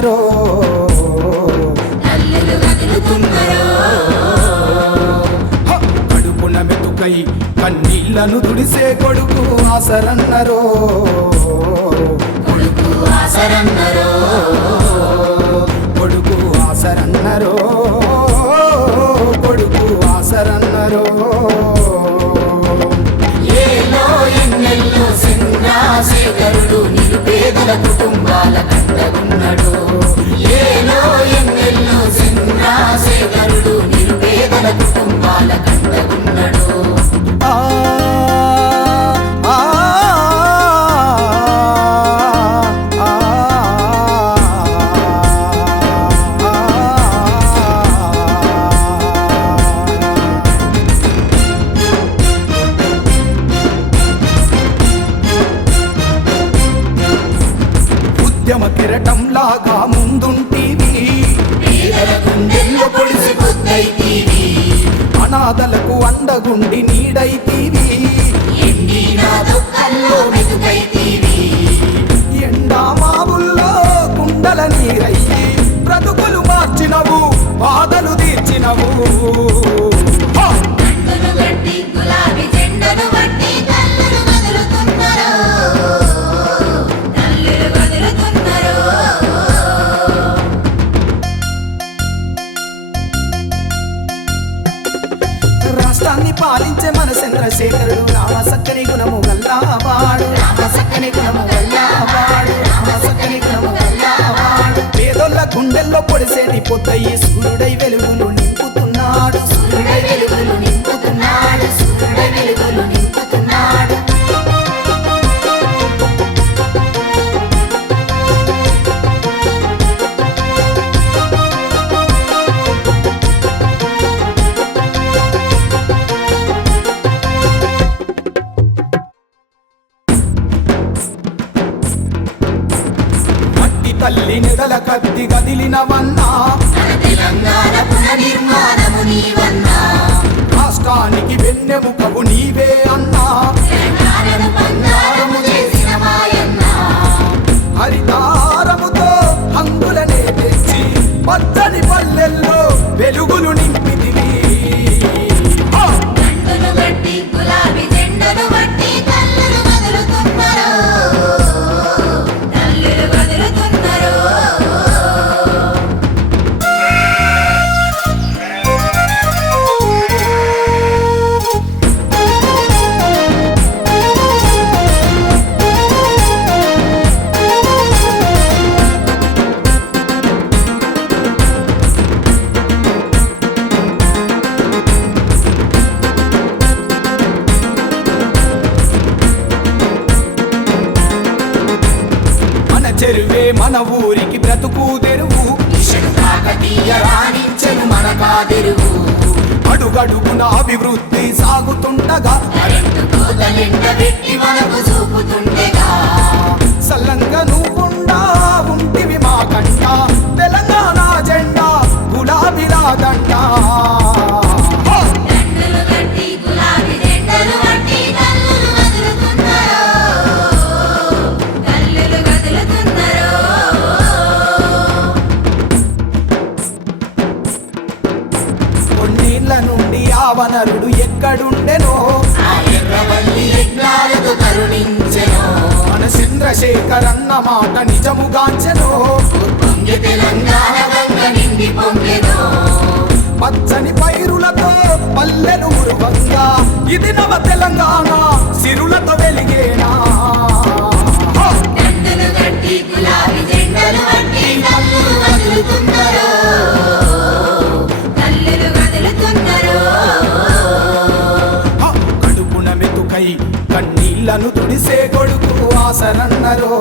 ఆసరన్నరో కడుపున మెతుకై కన్నీళ్లను తుడిసే కొడుకు ఆసరన్నరో కొడుకు ఆసరన్నరో కొడుకు ఆసరన్నరో కొడుకు ఆసరన్నరో ఏలో ఎన్నెల్లో చంద్రశేఖరుడు నిరుపేదల కుటుంబాల కంటగున్నడు ఏలో ఎన్నెల్లో చంద్రశేఖరుడు నిరుపేదల కుటుంబాల కంటగున్నడు ఆ ఆ ఉద్యమ కిరటంలాగా ముందుంటివి పేదల గుండెల్లో పొడిసి పొద్దైతీవి అనాథలకు అండగుండి నీడైతీవి ఎండిన దుఃఖంలో మెతుకైతీవి ఎండా మావుల్లో కుండల నీరయ్యి బ్రతుకులు మార్చినవు బాధలు తీర్చినవు కందులు గట్టి గులాబీ జెండను బట్టి తల్లులు వదులుతున్నారు తల్లులు వదులుతున్నారు రాష్ట్రాన్ని పాలించే మన చంద్రశేఖరుడు రామ సక్కని గుణము గల్లావాడు రామ సక్కని గుణము గల్లావాడు రామ సక్కని గుణము గల్లావాడు పేదోళ్ళ గుండెల్లో పొడిసేటి పొద్దయి సూర్యుడై వెలుగులు నింపుతున్నాడు సూర్యుడై వెలుగులు నింపుతున్నాడు సూర్యుడై వెలుగులు నింపుతున్నాడు మట్టి తల్లి నెదల కత్తి కదిలినవన్నా మన తెలంగాణ పునర్నిర్మాణము నీవన్నా రాష్ట్రానికి వెన్నెముకవు నీవే అన్నా తెలంగాణను బంగారము చేసిన మాయన్నా హరితారముతో హంగులనే తెచ్చి పచ్చని పల్లెల్లో వెలుగులు నింపితివి కందులు గట్టి గులాబీ జెండను బట్టి తల్లులు వదులుతున్నారు తల్లులు వదులుతున్నారు మన చెరువే మన ఊరికి బ్రతుకు తెరువు మిషన్ కాకతీయ రాణించెను మన కాదెరువు అడుగడుగున అభివృద్ధి సాగుతుండగా కరెంటు కోతలెండ పెట్టి మనకు చూపుతుండేగా సల్లంగా నువ్వుండా ఉంటివి మా కంట తెలంగాణ జెండా గులాబీలా దండ కందులు గట్టి గులాబీ జెండలు బట్టి తల్లులు వదులుతున్నారు తల్లులు వదులుతున్నారు కొన్నేళ్ల నుండి ఆ వనరుడు ఎక్కడుండెనో ఆ ఎర్రవల్లి యజ్ఞాలతో కరుణించెను మన చంద్రశేఖర్ అన్న మాట నిజముగాంచెనో పొంగి తెలంగాణ గంగ నిండి పొంగెను పచ్చని పైరులతో పల్లెలు మురువంగా ఇది నవ తెలంగాణ సిరులతో వెలిగేనా కందులు గట్టి గులాబీ జెండలు బట్టి తల్లులు వదులుతున్నారు తల్లులు వదులుతున్నారు కడుపున మెతుకై కన్నీళ్లను తుడిసే కొడుకు ఆసరన్నరో